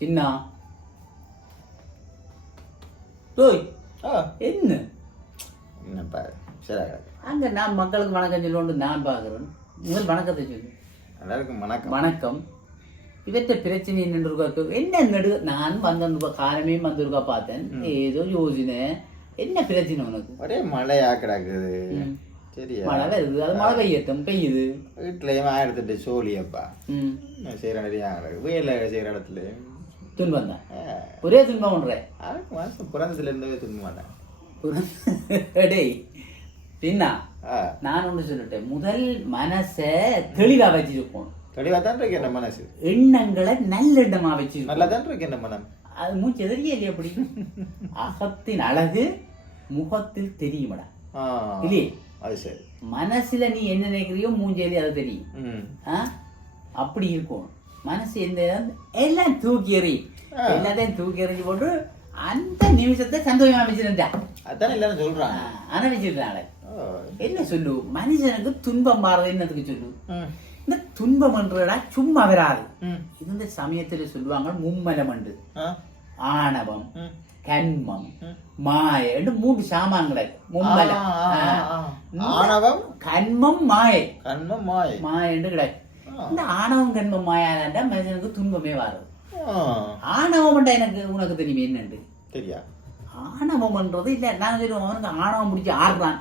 சின்ன? டோய் என்ன? என்னப்பா சரி அங்க நான் மக்களுக்கு வணக்கம் சொல்லுவோம் நான் பார்க்குறேன். முதல் வணக்கத்தை சொல்லு. எல்லாருக்கும் வணக்கம். வணக்கம். இவற்றை பிரச்சனை என்னன்னு என்ன நடு நான் வந்த காலமே வந்திருக்கா பார்த்தேன் ஏதோ யோசனை. என்ன பிரச்சனை உனக்கு? ஒரே மழையா கிடக்குது. சரியா? மழை வருது அது மழை பெய்யட்டும். பெய்யுது. வீட்லயும் ஆயிரத்தெட்டு சோழியப்பா ம். செய்கிற நிறையா கிடக்கு வேலை செய்கிற இடத்துல. துன்பம் தான் ஒரே துன்பம் ஒன்றே. பிறந்ததுல இருந்தே திரும்ப மாட்டேன் டேய் பின்னா நான் ஒன்று சொல்லிட்டேன். முதல் மனசை தெளிவா வச்சிருப்போம் தெளிவா தான் இருக்கு என்ன மனசு. எண்ணங்களை நல்லெண்ணமா வச்சிருப்போம் நல்லா தான் இருக்கு என்ன மனம். அது மூச்சு எதிரியே இல்லையா அப்படி? அகத்தின் அழகு முகத்தில் தெரியுமடா. இல்லையே? அது சரி. மனசுல நீ என்ன நினைக்கிறியோ மூஞ்சேலி அது தெரியும்? அப்படி இருக்கும். மனசு எந்த எல்லாம் தூக்கி எறி எல்லாத்தையும் தூக்கி எறிஞ்சு போட்டு அந்த நிமிஷத்தை சந்தோஷமா வச்சிருந்தா அதான் எல்லாரும் சொல்றாங்க. அனுபவிச்சிருந்தாளே ஓ. என்ன சொல்லு? மனுஷனுக்கு துன்பம் மாறுறது என்னத்துக்கு சொல்லு. இந்த துன்பம் என்றடா சும்மா வராது. இந்த சமயத்துல சொல்லுவாங்க மும்மலம் ஆ. ஆணவம். கண்மம். மாய என்று மூன்று சாமான்களை. மும்மலம். ஆணவம். கண்மம் மாயை. கண்மம் மாயை. மாய என்று கிடையாது. இந்த ஆணவம் கண்மம் மாயாண்டா மனுஷனுக்கு துன்பமே வரும். ஆ. ஆணவம் எனக்கு உனக்கு தெரியுமே என்னண்டு? தெரியா? ஆணவம்ன்றது இல்ல நாங்க சொல்லுவோம் அவனுக்கு ஆணவம் பிடிச்சி ஆடுறான்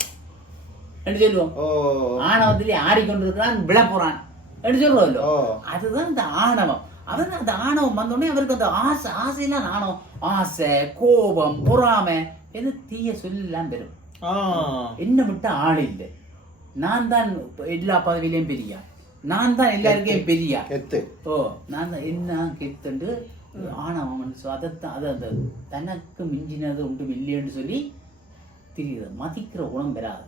என்று சொல்லுவோம். ஆணவத்திலே ஆடிக்கொண்டிருக்கிறான் விழ போறான் என்று சொல்லுவோம்ல அதுதான் இந்த ஆணவம். அவருக்கு அந்த ஆணவம் வந்தோடனே அவருக்கு அந்த ஆசை ஆசையெல்லாம் ஆணவம். ஆசை கோபம் பொறாமை எது தீய சொல்லலாம் பெறும் ஆ. என்ன விட்டு ஆள் இல்லை. நான் தான் எல்லா பதவியிலையும் பெரியா நான் தான் எல்லாருக்கும் பெரியா. கெத்து. ஓ நான் தான் என்ன கெத்துண்டு? ஆணவம் சொ- அதைத்தான் அது அந்த தனக்கு மிஞ்சினது ஒன்றும் இல்லைன்னு சொல்லி திரிகிறது மதிக்கிற குணம் பெறாது.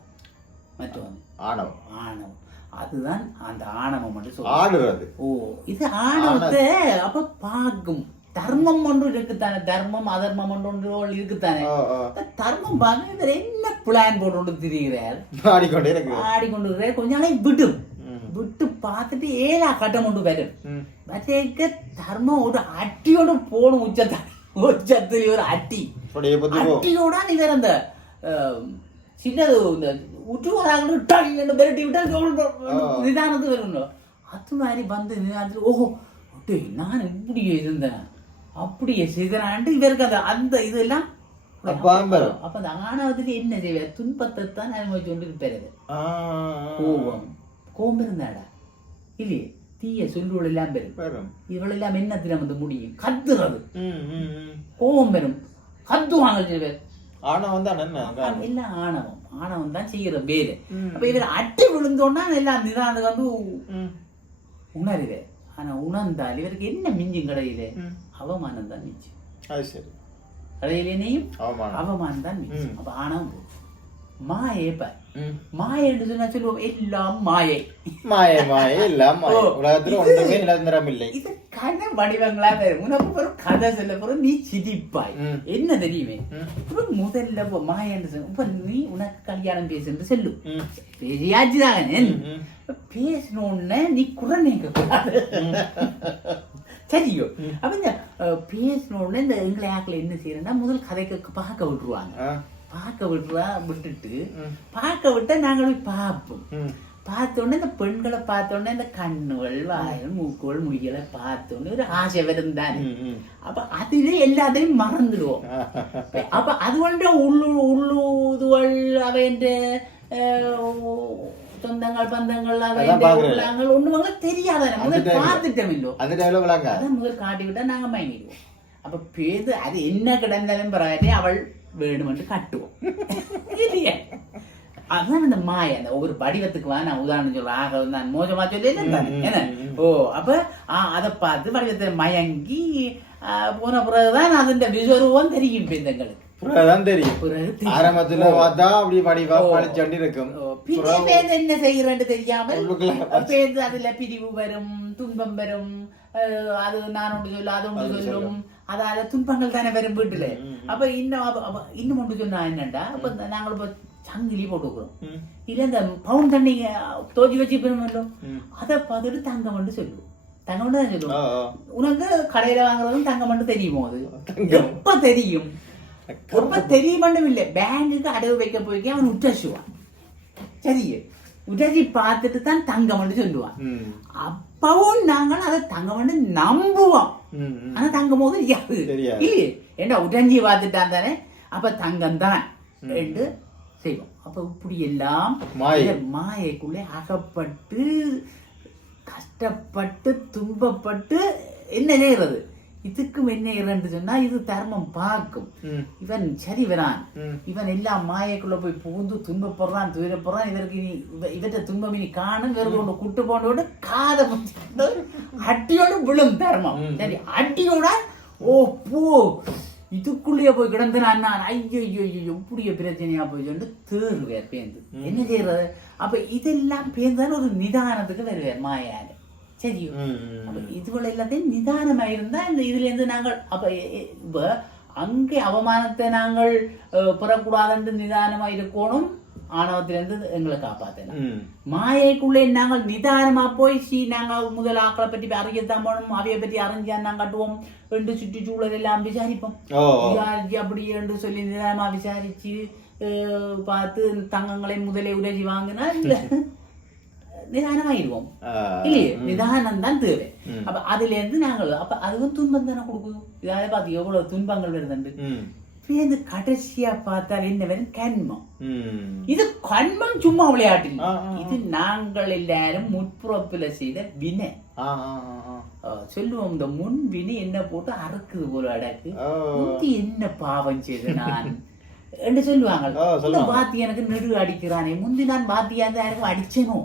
மற்றவன். ஆணவம். ஆணவம். அதுதான் அந்த ஆணவம் என்று சொல்லுவோம் ஆடுறது. ஓ இது ஆணவத்தை அப்ப பார்க்கும். தர்மம் ஒன்று இருக்குத்தானே? தர்மம் அதர்மம் ஒன்று இருக்குத்தானே? தர்மம் பார்க்க இவர் என்ன பிளான் போட்டு திரிகிறார் ஆடிக்கொண்டே ஆடிக்கொண்டு கொஞ்ச நாளைக்கு விடும். விட்டு பார்த்துட்டு ஏழா கட்டம் கொண்டு வரும். மற்றேக்க தர்மம் ஒரு அட்டியோட போகணும் உச்சத்தை. உச்சத்தில் ஒரு அட்டி. அட்டியோட இவர் அந்த அஹ், சின்னது இந்த உற்று வராங்க டக்குன்னு விரட்டி விட்டா நிதானத்து வரணும் அது மாதிரி வந்து நிதானத்தில் ஓஹோ நான் இப்படியே இருந்தேன். அப்படியே செய்கிறான்ட்டு இவருக்கு அந்த அந்த இதெல்லாம் அப்ப அந்த ஆணவத்துல என்ன செய்வார்? துன்பத்தை தான் அனுபவிச்சு கொண்டு இருப்பாரு. கோபம். கோபம் இருந்தாடா இல்லையே? தீய சொல்லுகள் எல்லாம் பெறும். வரும் இவளெல்லாம் என்னத்துல வந்து முடியும்? கத்துறது. கோபம் பெறும் கத்துவாங்க சில பேர். ஆணவம் தான் என்ன? எல்லாம் ஆணவம்? ஆணவம் தான் செய்யற ம். அப்ப இவர் அட்டி விழுந்தோன்னா எல்லாம் நிதானத்துக்கு வந்து. உணருது ஆனா உணர்ந்தால் இவருக்கு என்ன மிஞ்சும் கடையில ம். அவமானம் தான் மிஞ்சும். அது சரி. கடையிலேனையும் அவமானம். தான் மிஞ்சும். அப்ப ஆணவம் போகும். மாயை பார். மாயை என்று சொன்னா சொல்லுவோம் எல்லாம் மாயை மாய மாய எல்லாம் மாய உலகத்துல ஒன்றுமே நிரந்தரம் இல்லை இது கன வடிவங்களா வரும் உனக்கு ஒரு கதை சொல்ல போற நீ சிரிப்பாய். என்ன தெரியுமே. இப்ப முதல்ல இப்ப மாயன்னு சொல்லு இப்ப நீ உனக்கு கல்யாணம் பேசுன்னு சொல்லு ம். பெரியாச்சு தானே ம், ம். பேசணும்னு நீ குரல் நீங்க கூடாது சரியோ அப்ப இந்த பேசணும்னு இந்த எங்களை ஆக்கள் என்ன செய்யறேன்னா முதல் கதைக்கு பார்க்க விட்டுருவாங்க. பார்க்க விட்டுறா விட்டுட்டு பார்க்க விட்டா நாங்கள் பார்ப்போம். பார்த்தோன்னே இந்த பெண்களை பார்த்தோன்னே இந்த கண்ணுகள் வாயல் மூக்குகள் முடிகளை பார்த்தோன்னே ஒரு ஆசை வருந்தானே அப்ப அதுல எல்லாத்தையும் மறந்துடுவோம். அப்ப அது கொண்ட உள்ளு உள்ளுதுகள் அவன் சொந்தங்கள் பந்தங்கள் அவன் ஒண்ணுவாங்க தெரியாத முதல் பார்த்துட்டோம் இல்லோ அதான் முதல் காட்டிக்கிட்டா நாங்க மயங்கிடுவோம். அப்ப பேது அது என்ன கிடந்தாலும் பரவாயில்ல அவள் வேணுமென்று கட்டுவோம். இல்லையே? அதுதான் அந்த மாய. அந்த ஒரு வடிவத்துக்கு வா நான் உதாரணம் சொல்றேன். ஆக நான் மோசமா ம். ஓ அப்ப அதை பார்த்து வடிவத்தை மயங்கி போன பிறகுதான் அதன் விஸ்வரூபம் தெரியும் பெண்களுக்கு அதான் தெரியும். ஆரம்பத்துல பார்த்தா அப்படி வடிவா பழிச்சண்டி இருக்கும். என்ன செய்யறேன்னு தெரியாமல் அதுல பிரிவு வரும் துன்பம் வரும் அது நான் ஒன்று சொல்லும் அது ஒன்று சொல்லும். அதால துன்பங்கள் தானே வரும் வீட்டுல அப்ப இன்னும் இன்னும் ஒன்று சொன்னா என்னண்டா இந்த நாங்கள் இப்ப சங்கிலி போட்டுக்கிறோம். இல்ல இந்த பவுன் தண்ணி தோச்சி வச்சு போயிருமല്ലോ ம். அதை பார்த்துட்டு தங்கம் வந்து சொல்லுவோம் தங்கம் தான் ஓ சொல்லுவோம். உனக்கு கடையில வாங்குறதும் தங்கம் மட்டும் தெரியுமோ அது தங்கம். எப்ப தெரியும் எப்ப தெரியுமண்டும் இல்லை பேங்குக்கு அடவு வைக்க போய் அவன் உற்றச்சுவான் சரி உற்றச்சி பார்த்துட்டு தான் தங்கம்னு சொல்லுவான் அப்பவும் நாங்கள் அதை தங்கம்னு நம்புவோம். ஆனா தங்கும் போது தெரியாது. இல்லையே? ஏண்டா உடஞ்சி பார்த்துட்டான் தானே? அப்ப தங்கம் தான் என்று செய்வோம். அப்ப இப்படி எல்லாம் மாயைக்குள்ளே அகப்பட்டு கஷ்டப்பட்டு துன்பப்பட்டு என்ன செய்யறது? இதுக்கும் என்ன செய்யறன்னு சொன்னா இது தர்மம் பார்க்கும். இவன் சரி வரான். இவன் எல்லாம் மாயைக்குள்ள போய் புகுந்து துன்பப்படுறான் துயரப்படுறான் இதற்கு இனி இவ- இவற்றை துன்பம் இனி காணும். இவர்கள் கொண்டு குட்டு போனோடு காதை அட்டியோடு விழும் தர்மம். சரி அட்டியோட ஓ போ. இதுக்குள்ளேயே போய் கிடந்து நான். நான் ஐயோ ஐயோ ஐயோ எப்படிய பிரச்சனையா போய் சொல்லி தேறுவேர் பேந்து. என்ன செய்யறது அப்ப இதெல்லாம் பேர்ந்தாலும் ஒரு நிதானத்துக்கு வருவார் மாயாரு சரியோ ம், ம். அப்ப இதுகள் எல்லாத்தையும் நிதானமா இருந்தா இந்த இதுல இருந்து நாங்கள் அப்ப இப்ப அங்கே அவமானத்தை நாங்கள் பெறக்கூடாதுன்னு நிதானமா இருக்கணும் ஆணவத்திலிருந்து எங்களை காப்பாத்தலாம். மாயைக்குள்ளே நாங்கள் நிதானமா போய் சி நாங்கள் முதல் ஆக்களை பற்றி அறியத்தான் போகணும் அவையை பற்றி அறிஞ்சா நாங்கள் கட்டுவோம் என்று சுற்றுச்சூழல் எல்லாம் விசாரிப்போம். விசாரிச்சு அப்படி என்று சொல்லி நிதானமா விசாரிச்சு பார்த்து தங்கங்களை முதலே உதவி வாங்கினா இல்ல நிதானமாயிருவோம் ஆ. இல்லையே? நிதானம் தான் தேவை. அப்ப அதுல இருந்து நாங்கள் அப்ப அதுவும் துன்பம் தானே கொடுக்குது? இதால பார்த்து எவ்வளவு துன்பங்கள் வருதுண்டு ம். இந்த கடைசியா பார்த்தால் என்ன வரும்? கண்மம். இது கண்மம் சும்மா விளையாட்டு. இது நாங்கள் எல்லாரும் முற்புறப்புல செய்த வினை. சொல்லுவோம் இந்த முன் வினை என்ன போட்டு அறுக்குது போல அடக்கு. என்ன பாவம் செய்து நான்? என்று சொல்லுவாங்க. பாத்தி எனக்கு நெடு அடிக்கிறானே. முந்தி நான் பாத்தியா இருந்தா யாருக்கும் அடிச்சனோ.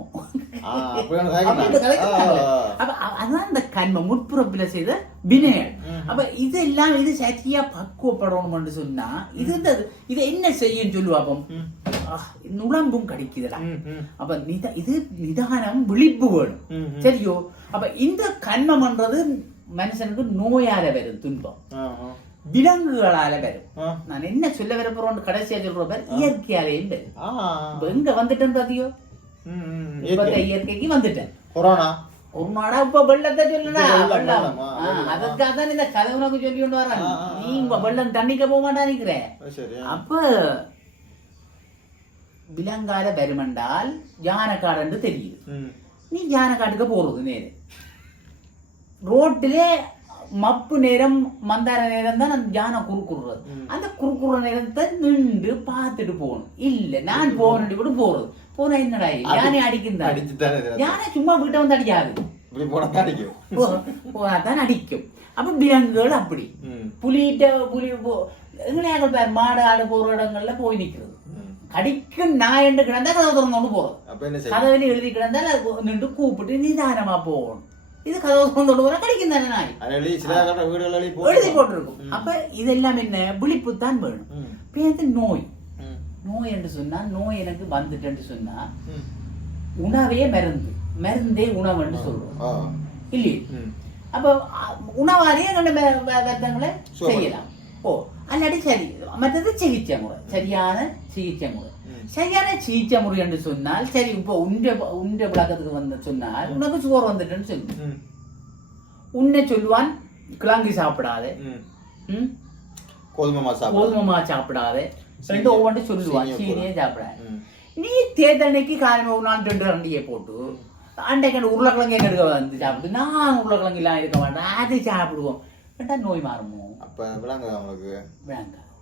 அப்ப அதான் இந்த கண்ம முற்புறப்புல செய்த வினயல் அப்ப இதெல்லாம் இது சரியா பக்குவப்படணும்னு சொன்னா இது இந்த இது என்ன செய்யும் சொல்லுவாப்பம் நுழம்பும் கடிக்குதுடா. அப்ப நித இது நிதானம் விழிப்பு வேணும். சரியோ? அப்ப இந்த கண்மம்ன்றது மனுஷனுக்கு நோயால வரும் துன்பம். விலங்குகளால வரும். நான் என்ன சொல்ல வரப்போறோம்னு கடைசியா சொல்ற பேர் இயற்கையாலேயும் வரும். இப்ப எங்க வந்துட்டேன் பாத்தியோ. இப்ப. இயற்கைக்கு வந்துட்டேன். கொரோனா. ஒரு நாடா இப்ப வெள்ளத்தை சொல்லுடா வெள்ளம், அதுக்காக தான் இந்த கதை உனக்கு சொல்லி கொண்டு வரேன் நீ இங்க வெள்ளம் தண்ணிக்க போக ஆ. அப்ப விலங்கால வருமென்றால் யானைக்காடு தெரியுது. நீ யானைக்காட்டுக்கு போறது நேரு. ரோட்டிலே மப்பு நேரம் மந்தார நேரம் தான் அந்த யானை குறுக்குறது அந்த குறுக்குற நேரத்தை நின்று பார்த்துட்டு போகணும். இல்ல நான் போகணும் கூட போறது. போனா என்னடா? யானை இது. யானை சும்மா வீட்டை வந்து அடிக்காது. போனாதான் அடிக்கும். அப்ப விலங்குகள் அப்படி. புலிகிட்ட புலி எங்களையாக்கள் பேர் மாடு ஆடு போற இடங்கள்ல போய் நிக்கிறது. கடிக்கும் நாய் என்று கிடந்தா கதவை திறந்தோண்டு செய்யும்? கதவுல எழுதி கிடந்தால் நின்று கூப்பிட்டு நிதானமா போகணும். இது கதவை திறந்தோண்டு போனா கடிக்கும் தானே நாய் எழுதி போட்டிருக்கும் அப்ப இதெல்லாம் என்ன விழிப்பு தான் வேணும். பேருந்து நோய். நோய் என்று சொன்னா நோய் எனக்கு வந்துட்டுன்னு சொன்னா. உணவே மருந்து மருந்தே உணவு என்று சொல்றோம். இல்லையே. அப்ப உணவாலேயே கண்ட வருத்தங்களை. செய்யலாம் ஓ அல்லாட்டி சரி மற்றது சிகிச்சை முறை சரியான சிகிச்சை முறை. சரியான சிகிச்சை முறை என்று சொன்னால் சரி இப்போ உண்ட உண்ட விளக்கத்துக்கு வந்து சொன்னால் உனக்கு சுகர் வந்துட்டுன்னு சொல்லு. உன்னை சொல்லுவான் கிழங்கு சாப்பிடாதே? கோதுமை மாவு சாப்பிடு. கோதுமை சாப்பிடாதே ரெண்டு சீனியை- ஒவ்வொன்று சொல்லுவான் சீனியை சாப்பிடாது. நீ தேர்தலைக்கு காலையில் ஒரு நாள் ரெண்டு ரெண்டையே போட்டு அண்டைக்கு உருளைக்கிழங்கு எடுக்க வந்து சாப்பிட்டு நான் உருளைக்கிழங்கு எல்லாம் இருக்க மாட்டேன் அது சாப்பிடுவோம் நோய் மாறுமோ அப்ப விளங்குதா உங்களுக்கு வேண்டாம் ம்.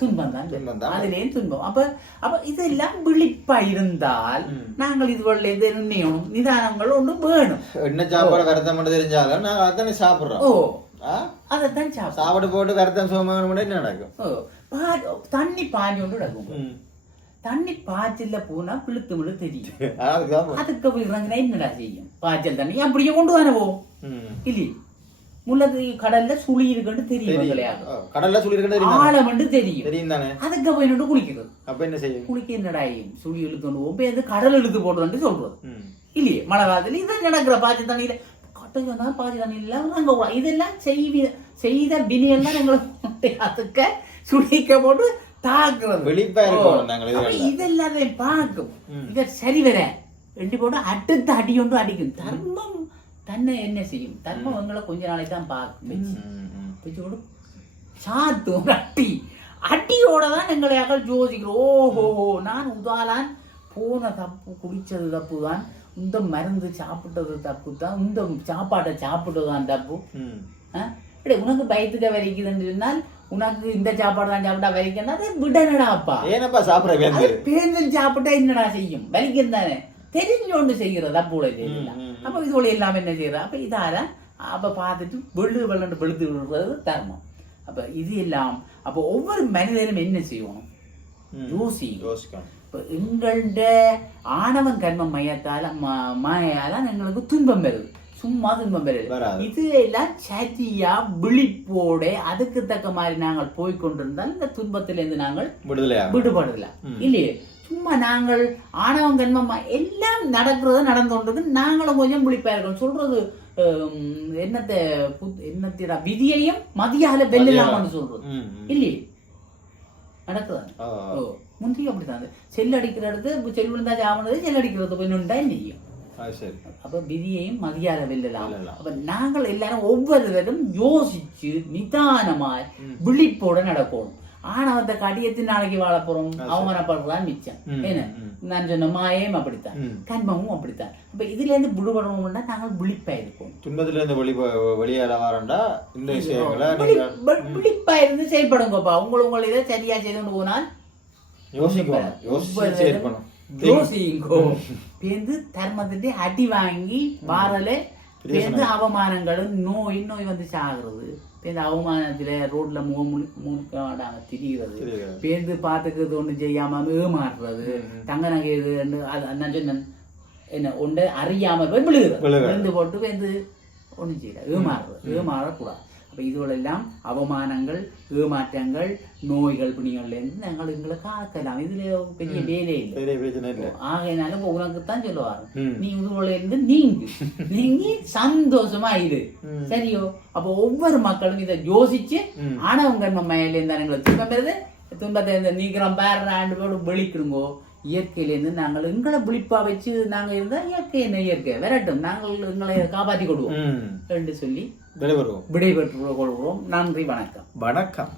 துன்பம் தான். அதுலேயே துன்பம் அப்ப அப்ப இதெல்லாம் விழிப்பா இருந்தால். நாங்கள் இது வெள்ள இது நிர்ணயம் நிதானங்கள் ஒன்று வேணும் என்ன சாப்பாடு மட்டும் தெரிஞ்சாலும் நாங்க அதானே சாப்பிடுறோம் ஓ? அதைத்தான் சாப்பிடும் சாப்பாடு போட்டு வருத்தம் சோமம் என்ன நடக்கும் தண்ணி பாஞ்சு கொண்டு நடக்கும். தண்ணி பாய்ச்சல்ல போனா பிழுத்து விழு தெரியும் அதுக்கு இறங்கினா என்னடா செய்யும் பாய்ச்சல் தண்ணி அப்படியே கொண்டு ம். இல்லையே முள்ளது கடல்ல சுழி இருக்குன்னு தெரியும். கடல்ல சொல்லிருக்கேன் தெரியும் ஆழம் தெரியும் தெரியும். தானே அதுக்கு போய் நின்று குளிக்கிறது அப்ப என்ன செய்யும்? குளிக்க என்னடா சுழி இழுத்துட்டு போய் அது கடல் இழுத்து போடுறதுன்னு சொல்றது. இல்லையே? மழை காலத்துல இதான் நடக்கிற பாய்ச்சல் தண்ணியில. கட்டை சொன்னா பாய்ச்சல் தண்ணியில நாங்க இதெல்லாம் செய்வி செய்த வினியெல்லாம் எங்களை அதுக்க சுழிக்க போட்டு தாக்குறது. இதுல. இதெல்லாம் பார்க்கும். இவர் சரி வர. ரெண்டு போட்டு அடுத்த அடி ஒன்று அடிக்கும். தர்மம் தன்னை என்ன செய்யும்? தர்மம் எங்களை கொஞ்ச நாளைக்கு தான் பார்க்கும் வச்சு ம், ம். வச்சோடு சாத்து ஒரு அட்டி. அட்டியோட தான் எங்களை அகல் யோசிக்கிறோம் ஓஹோ நான் உதாலான் போன தப்பு குடிச்சது தப்பு தான் இந்த மருந்து சாப்பிட்டது தப்பு தான் இந்த சாப்பாட்டை சாப்பிட்டது தான் தப்பு? இல்லை உனக்கு பயத்துக்க வரைக்குதுன்னு சொன்னால் உனக்கு இந்த சாப்பாடு தான் சாப்பிட்டா வரைக்கணும் அதை விடனடா அப்பா ஏனப்பா சாப்பிட பேருந்தில் சாப்பிட்டா என்னடா செய்யும்? வலிக்கும் தானே? தெரிஞ்சோண்டு செய்கிறது அப்போ செய்யலாம். அப்போ இதோட எல்லாம் என்ன செய்யறது அப்போ இதால அப்போ பார்த்துட்டு வெள்ளு வெள்ளண்டு வெளுத்து விடுறது தர்மம். அப்போ இது எல்லாம் அப்போ ஒவ்வொரு மனிதனும் என்ன செய்யணும்? ம். யோசி யோசிக்கணும். இப்போ எங்கள்ட ஆணவன் கர்மம் மையத்தால மாயால எங்களுக்கு துன்பம் வருது. சும்மா துன்பம் வருது. இது எல்லாம் சதியா விழிப்போட அதுக்கு தக்க மாதிரி நாங்கள் போய் கொண்டிருந்தால் இந்த துன்பத்திலிருந்து நாங்கள் விடுபடலாம். ம். இல்லையே? சும்மா நாங்கள் ஆணவம் கண்மம் எல்லாம் நடக்கிறது நடந்து கொண்டிருக்கு. நாங்களும் கொஞ்சம் விழிப்பா இருக்கோம். சொல்றது என்னத்தை என்னத்திடா விதியையும் மதியால வெல்லலாம்னு சொல்றது. இல்லையே? நடக்குது? முந்தைய அப்படித்தான். செல் அடிக்கிற இடத்து செல் விழுந்தா சாவனது செல் அடிக்கிறது போய் நின்றா நெய்யும் அப்ப விதியையும் மதியால வெல்லலாம். அப்ப நாங்கள் எல்லாரும் ஒவ்வொருவரும் யோசிச்சு நிதானமாய். விழிப்போட நடக்கணும். ஆணவத்தை கடியத்து நாளைக்கு வாழ போறோம். அவமானப்படுறதான் மிச்சம். ம். நான் சொன்ன மாயம் அப்படித்தான். கண்மமும் அப்படித்தான். அப்ப இதுல இருந்து விடுபடணும்னா நாங்கள் விழிப்பா இருக்கணும் துன்பத்துல இருந்து வெளி வெளியேற வரண்டா இந்த விஷயங்களை விழிப்பா இருந்து செயல்படுங்கப்பா. உங்களை உங்களை இதை சரியா செய்து கொண்டு போனால் யோசிக்கணும் யோசிச்சு செயல்படணும். யோசிங்கோ பேருந்து தர்மத்திட்டு அடி வாங்கி வாரல பேருந்து அவமானங்களும் நோய் நோய் வந்து சாகுறது. பேருந்து அவமானத்துல ரோட்ல முகம் முழுக்காடாம திரிகிறது. பேருந்து பார்த்துக்கிறது ஒண்ணு செய்யாம ஏமாறுறது. தங்க நகை இதுன்னு அது நான் சொன்னேன் என்ன ஒன்று அறியாமல் போய் விழுகிறது. விழுந்து போட்டு பேருந்து ஒண்ணும் செய்யல. ஏமாறுறது. ஏமாறக்கூடாது. அப்ப இதுகளெல்லாம் அவமானங்கள் ஏமாற்றங்கள் நோய்கள் பிணிகள்ல இருந்து நாங்கள் எங்களை காக்கலாம். இதுல பெரிய வேலை இல்லை. ஆகையினால இப்ப உனக்கு தான் சொல்லுவாரு. நீ இதுல இருந்து நீங்கு. நீங்கி சந்தோஷமா இரு. சரியோ? அப்ப ஒவ்வொரு மக்களும் இதை யோசிச்சு. ஆனவங்க கர்ம மயில இருந்தா எங்களை துன்பம் துன்பத்தை இருந்து நீக்கிறோம் பேர் ஆண்டு போடு வெளிக்கிடுங்கோ. இயற்கையிலேருந்து நாங்கள் எங்களை விழிப்பா வச்சு நாங்க இருந்தா இயற்கை என்ன இயற்கை? விரட்டும். நாங்கள் எங்களை காப்பாத்தி கொடுவோம் என்று சொல்லி விடைபெறுவோம். விடைபெற்று கொள்கிறோம் நன்றி வணக்கம். வணக்கம்.